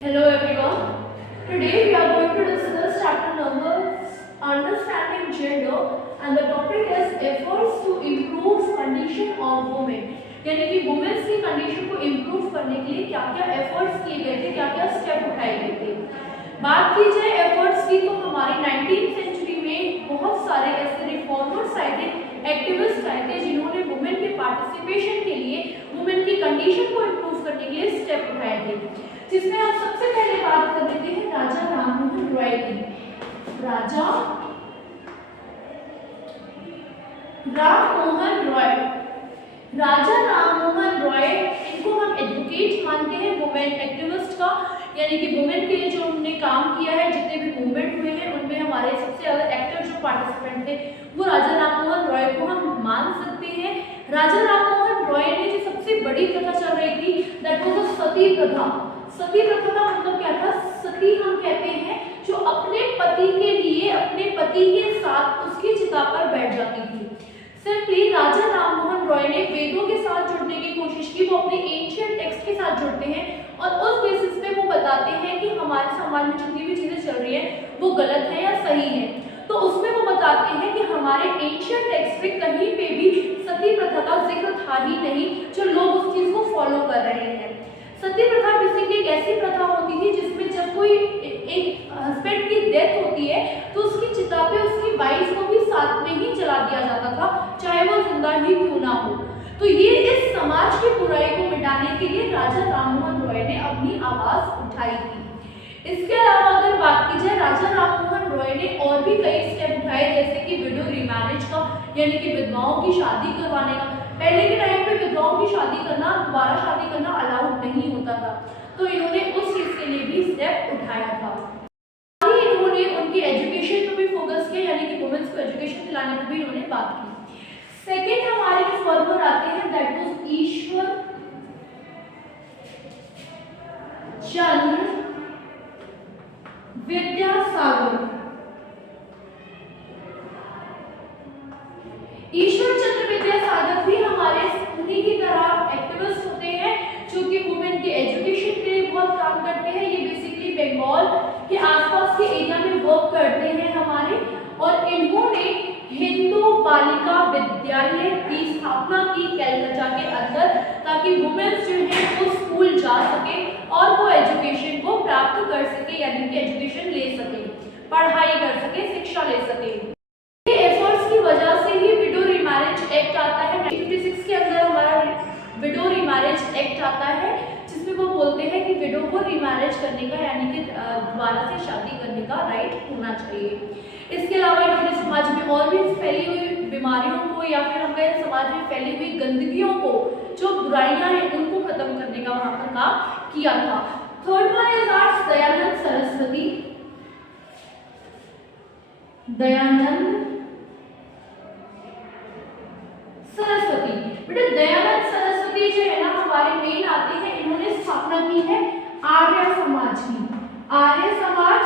Hello everyone. Today we are going to discuss chapter number Understanding Gender and the topic is efforts to improve condition of women. यानी कि women's की condition को improve करने के लिए क्या क्या एफर्ट्स किए गए थे, क्या क्या स्टेप उठाए गए थे। बात की जाए एफर्ट्स की तो हमारी 19th सेंचुरी में बहुत सारे ऐसे रिफॉर्मर्स आए थे, एक्टिविस्ट आए थे जिन्होंने वुमेन के पार्टिसिपेशन के लिए, वुमेन की कंडीशन को इम्प्रूव करने के लिए स्टेप उठाए थे, जिसमें हम सबसे पहले बात कर लेते हैं राजा राममोहन रॉय की। राजा राममोहन रॉय, राजा राममोहन रॉय, इनको हम एडवोकेट मानते हैं वुमेन एक्टिविस्ट का, यानी कि वुमेन के लिए जो उन्होंने काम किया है, जितने भी मूवमेंट हुए हैं उनमें हमारे सबसे ज्यादा एक्टिव जो पार्टिसिपेंट थे वो राजा राममोहन रॉय को हम मान सकते हैं। राजा राममोहन रॉय ने जो सबसे बड़ी प्रथा चल रही थी दैट वाज द सती प्रथा। सती प्रथा का मतलब क्या था? सती हम कहते हैं जो अपने पति के लिए अपने पति के साथ उसकी चिता पर बैठ जाती थी। सिंपली राजा राममोहन रॉय ने वेदों के साथ जुड़ने की कोशिश की, वो अपने एंशिएंट टेक्स्ट के साथ जुड़ते हैं और उस बेसिस पे वो बताते हैं कि हमारे समाज में जितनी भी चीजें चल रही है वो गलत है या सही है। तो उसमें वो बताते हैं कि हमारे एंशिएंट टेक्स्ट में कहीं पे भी सती प्रथा का जिक्र था ही नहीं, जो लोग उस चीज को फॉलो कर रहे हैं। सती प्रथा बेसिकली एक ऐसी प्रथा होती थी जिसमें जब कोई एक हस्बैंड की डेथ होती है तो उसकी चिता पे उसकी वाइफ को भी साथ में ही जला दिया जाता था, चाहे वो जिंदा ही क्यों ना हो। तो ये इस समाज की बुराई को मिटाने के लिए राजा राममोहन रॉय ने अपनी आवाज उठाई थी। इसके अलावा अगर बात की जाए राजा राममोहन रॉय ने और भी कई स्टेप उठाए, जैसे कि विडो रिमैरिज का, यानी कि विधवाओं की शादी करवाने का। पहले के टाइम पे विधवाओं की शादी करना, दोबारा शादी करना अलाउड नहीं होता था, तो इन्होंने उस चीज के लिए भी स्टेप उठाया था। इन्होंने उनकी एजुकेशन पर भी फोकस किया, यानी कि वुमेन्स को एजुकेशन दिलाने पर भी इन्होंने बात की। सेकेंड हमारे रिफॉर्मर आते हैं दैट वाज ईश्वर चंद्र विद्यासागर। ईश्वर चंद्र विद्यासागर भी हमारे उन्हीं की तरह एक्टिविस्ट होते हैं जो कि वुमेन के एजुकेशन के लिए बहुत काम करते हैं। ये बेसिकली बंगाल के आसपास के एरिया में वर्क करते हैं हमारे, और इन्होंने हिंदू बालिका विद्यालय की स्थापना की कैलकाटा के अंदर, ताकि वुमेन्स जो है वो स्कूल जा सके और वो एजुकेशन को प्राप्त कर सके, यानी कि एजुकेशन ले सके, पढ़ाई कर सके, शिक्षा ले सके। ये एफर्ट्स की वजह से ही विडो रिमैरिज एक्ट आता है। 1956 के अंदर हमारा विडो रिमैरिज एक्ट आता है, जिसमें वो बोलते हैं कि विडो को रिमैरिज करने का, यानी कि दोबारा से शादी करने का राइट होना चाहिए। इसके अलावा इन्होंने समाज में और भी फैली हुई बीमारियों को, या फिर हम कहें समाज में फैली हुई गंदगियों को, जो बुराइयां हैं उनको खत्म करने का वहां पर काम किया था। Third one is our Dayanand Saraswati. Dayanand Saraswati, बेटा दयानंद सरस्वती जो है ना हमारे मेन आते हैं, इन्होंने स्थापना की है आर्य समाज की। आर्य समाज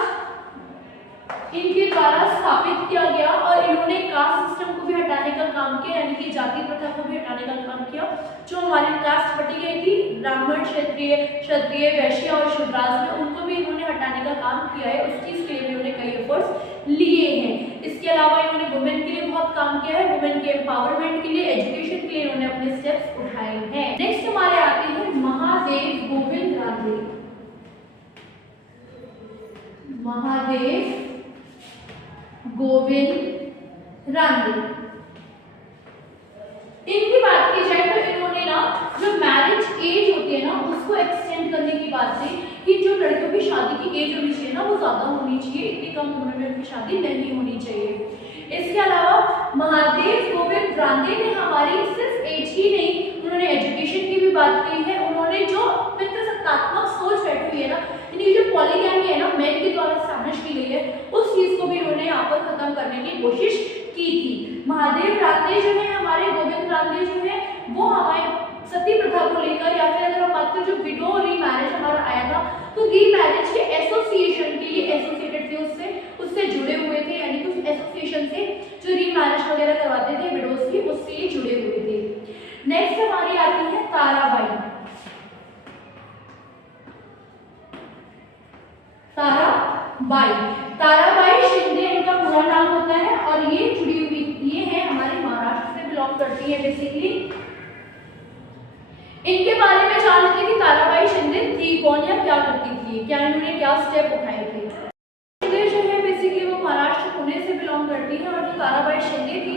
इनके द्वारा स्थापित किया गया और इन्होंने कास्ट सिस्टम को भी हटाने का काम किया, यानी कि जाति प्रथा को भी हटाने का काम किया। जो हमारी कास्ट बटी गई थी ब्राह्मण, क्षत्रिय, वैश्य और शूद्रास में, उनको भी इन्होंने हटाने का काम किया है। उस चीज के लिए भी इन्होंने कई एफर्ट्स लिए हैं। इसके अलावा इन्होंने वुमेन के लिए बहुत काम किया है, वुमेन के एम्पावरमेंट के लिए, एजुकेशन के लिए इन्होंने अपने स्टेप्स उठाए हैं। नेक्स्ट हमारे आते हैं महादेव गोविंद रानडे। महादेव गोविंद रानडे, इनकी बात की जाए तो इन्होंने ना जो मैरिज एज होती है ना उसको एक्सटेंड करने की बात की कि जो लड़कियों की शादी की एज होनी चाहिए ना वो ज्यादा होनी चाहिए, इतनी कम उम्र में उनकी शादी नहीं होनी चाहिए। इसके अलावा महादेव गोविंद रानडे ने हमारी सिर्फ एज ही नहीं, उन्होंने एजुकेशन की भी बात की है। उन्होंने जो पितृसत्तात्मक सोच बैठी हुई है ना, यानी जो पॉलीगैमी है ना मेन के द्वारा एस्टैब्लिश की गई है, उस चीज को भी उन्होंने यहाँ पर खत्म करने की कोशिश की थी। महादेव रानडे जो है हमारे, गोविंद रानडे जो है वो हमारे सती प्रथा को लेकर, या फिर अगर हम बात करें जो विडो रीमैरिज हमारा आया था, तो रीमैरिज के एसोसिएशन के लिए एसोसिएटेड थे, उससे जुड़े हुए थे, यानी कि उस एसोसिएशन से जो रीमैरिज वगैरह करवाते थे विडोज की, उससे जुड़े हुए थे। नेक्स्ट हमारी आती है ताराबाई। बाई। ताराबाई शिंदे इनका पूरा नाम होता है और ये जुड़ी हुई ये है हमारे महाराष्ट्र से बिलोंग करती है बेसिकली। इनके बारे में जान लेते हैं कि ताराबाई शिंदे थी कौन या क्या करती थी, क्या इन्होंने क्या स्टेप उठाए थे। शिंदे जो है बेसिकली वो महाराष्ट्र पुणे से बिलोंग करती है और जो ताराबाई शिंदे थी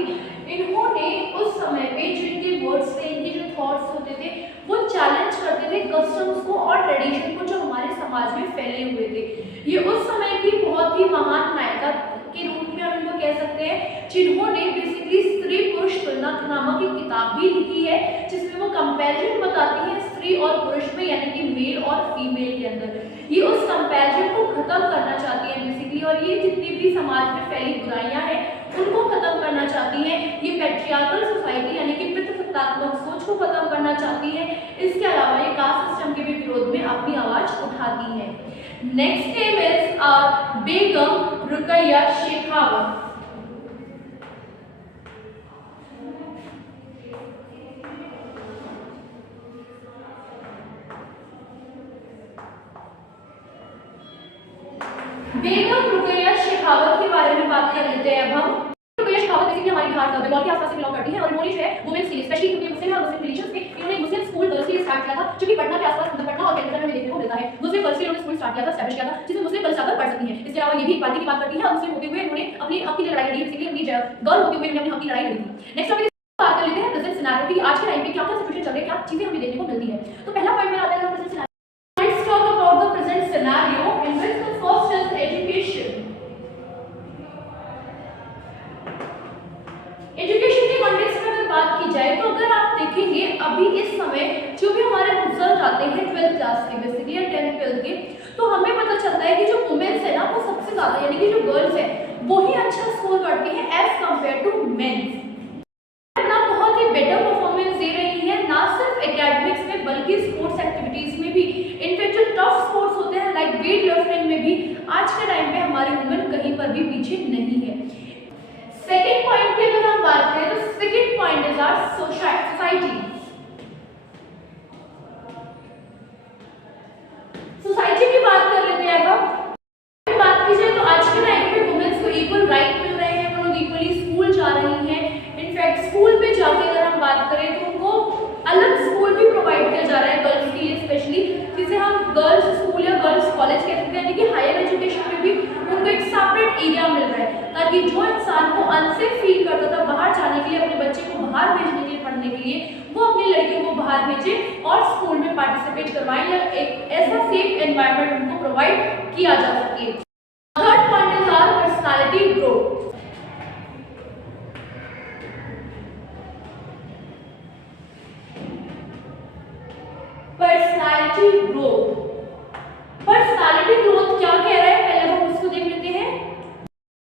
इन्होंने उस समय पे जो इनके वर्ड्स थे, इनके जो थॉट्स होते थे वो चैलेंज करते थे कस्टम्स को और ट्रेडिशन को जो हमारे समाज में फैले हुए थे। ये उस समय की बहुत ही महान नायिका के रूप में हम इनको कह सकते हैं जिन्होंने बेसिकली स्त्री पुरुष तुलना नामक एक किताब भी लिखी है जिसमें वो कंपैरिजन बताती है स्त्री और पुरुष में यानी कि मेल और फीमेल के अंदर। ये उस कंपैरिजन को खत्म करना चाहती है बेसिकली और ये जितनी भी समाज में फैली बुराइयां हैं उनको खत्म करना चाहती है। ये पैट्रियार्कल सोसाइटी यानी कि पितृसत्तात्मक सोच को खत्म करना चाहती है। इसके अलावा ये कास्ट सिस्टम के भी विरोध में अपनी आवाज उठाती है। नेक्स्ट नेम इज बेगम रुकैया शेखावत। बेगम रुकैया शेखावत के बारे में बात कर लेते हैं अब हम। रुकैया शेखावत बेसिकली हमारी बिहार बंगाल के आसपास से बिलोंग करती है और इन्होंने जो है वुमेन्स के लिए स्पेशली क्योंकि मुस्लिम और मुस्लिम रिलीजन में इन्होंने मुस्लिम स्कूल गर्ल्स के लिए स्टार्ट किया था जो कि पटना के आसपास पटना और कैलकाटा में देखने को मिलता है। मुस्लिम गर्ल्स के लिए उन्होंने स्कूल स्टार्ट किया था, एस्टैब्लिश किया था जिसमें मुस्लिम गर्ल्स जाकर पढ़ सकती हैं। इसके अलावा ये भी इक्वालिटी की बात करती है और मुस्लिम होते हुए इन्होंने अपनी हक के लिए लड़ाई लड़ी, बेसिकली अपनी गर्ल होते हुए इन्होंने अपनी हक की लड़ाई लड़ी थी। नेक्स्ट टॉपिक बात कर लेते हैं प्रेजेंट सिनेरियो की आज के टाइम पे क्या क्या सिचुएशन चल रही है, क्या चीजें हमें देखने को मिलती है। तो पहला पॉइंट में आता है present scenario. Let's talk about the present scenario in which the first is education. Education के कॉन्टेक्स्ट में अगर बात की जाए तो अगर आप देखेंगे अभी इस समय जो भी हमारे रिजल्ट आते हैं 12th क्लास के बेसिकली या 10th 12th के, तो हमें पता चलता है कि जो वुमेन्स है ना वो सबसे ज्यादा यानी कि जो गर्ल्स है वो ही अच्छा स्कोर करती हैं एज कंपेयर टू मेंस। ना बहुत ही बेटर परफॉर्मेंस दे रही है ना सिर्फ एकेडमिक्स में बल्कि स्पोर्ट्स एक्टिविटीज में भी। इनफैक्ट जो टफ स्पोर्ट्स होते हैं लाइक वेट लिफ्टिंग में भी आज के टाइम पे हमारी वुमेन कहीं पर भी पीछे नहीं है। सेकेंड पॉइंट की अगर हम बात करें तो second point is our society. Society की बात कर लेते हैं अब। बात की जाए तो आज के टाइम पे वुमेन्स को इक्वल राइट मिल रहे हैं, वो लोग इक्वली स्कूल जा रही हैं। इनफैक्ट स्कूल पे जाके अगर हम बात करें तो उनको अलग स्कूल भी प्रोवाइड किया जा रहा है गर्ल्स के लिए स्पेशली, जिसे हम गर्ल्स स्कूल या गर्ल्स कॉलेज कह सकते हैं, यानी कि हायर एजुकेशन में भी उनको एक सेपरेट एरिया मिल रहा है ताकि जो इंसान को अनसेफ फील करता था बाहर जाने के लिए, अपने बच्चे को बाहर भेजने के लिए पढ़ने के लिए, वो अपनी लड़कियों को बाहर भेजे और स्कूल में पार्टिसिपेट करवाएं या एक ऐसा सेफ एनवायरनमेंट उनको प्रोवाइड किया जा सके। Third point is our personality growth. Personality growth, personality growth क्या कह रहा है पहले हम उसको देख लेते हैं।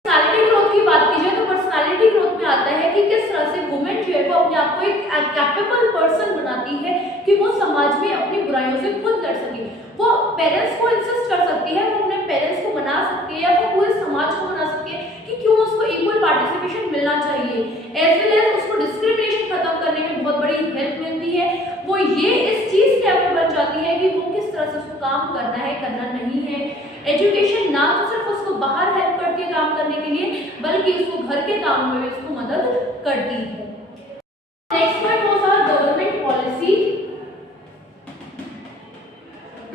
पर्सनालिटी ग्रोथ की बात की जाए तो पर्सनालिटी ग्रोथ में आता है कि किस तरह से वुमेन जो है वो अपने आप को एक कैपेबल पर्सन बनाती है कि वो समाज में अपनी बुराइयों से खुद लड़ सके। वो पेरेंट्स को इंसिस्ट कर सकती है, वो अपने पेरेंट्स को मना सकती है या वो पूरे समाज को मना सकती है कि क्यों उसको इक्वल पार्टिसिपेशन मिलना चाहिए। एज वेल एज उसको डिस्क्रिमिनेशन खत्म करने में बहुत बड़ी हेल्प मिलती है। वो ये इस चीज के अवेयर बन जाती है कि वो किस तरह से उसको काम करना है करना नहीं है। एजुकेशन ना तो सिर्फ उसको बाहर हेल्प करती है काम करने के लिए बल्कि उसको घर के काम में भी उसको मदद करती है। Next point was our government policy.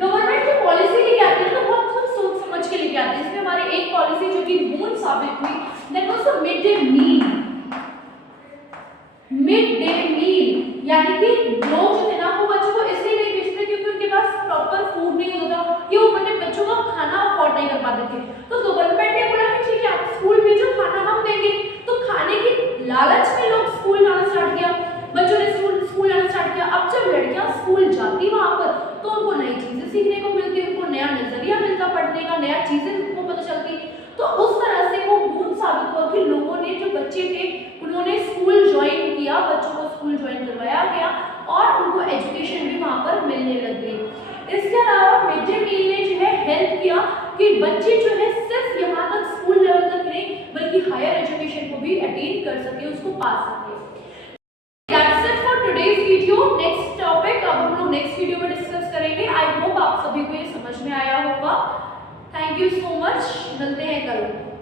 Government की पॉलिसी लेके आती है तो बहुत सोच समझ के लेके आती है। इसमें हमारी एक पॉलिसी जो कि मूल साबित हुई that was the mid day meal. Mid day meal यानी कि लोग जो थे ना वो बच्चों को इसलिए नहीं भेजते क्योंकि उनके पास प्रॉपर फूड नहीं होता कि वो अपने बच्चों का खाना अफोर्ड नहीं कर पाते थे। तो गवर्नमेंट ने बोला कि ठीक है आप स्कूल भेजो, खाना हम देंगे। तो खाने की लालच में लोग स्कूल जाना स्टार्ट किया, बच्चों ने स्कूल जाना स्टार्ट किया। अब जब लड़कियां स्कूल जाती वहां पर तो उनको नई चीजें सीखने को मिलती, उनको नया नजरिया मिलता पढ़ने का, नया चीजें उनको पता चलती। तो उस तरह से वो गुण साबित हुआ कि लोगों ने जो बच्चे थे उन्होंने स्कूल ज्वाइन किया, बच्चों को स्कूल ज्वाइन करवाया गया और उनको एजुकेशन भी वहां पर मिलने लग गई। इसके अलावा मिड डे मील ने जो है हेल्प किया कि बच्चे जो है सिर्फ यहाँ तक स्कूल लेवल तक नहीं बल्कि हायर एजुकेशन को भी अटेन कर सके, उसको पा सके। That's it for today's video. Next topic अब हम लोग नेक्स्ट वीडियो में डिस्कस करेंगे। आई होप आप सभी को ये समझ में आया होगा। थैंक यू सो मच, मिलते हैं कल।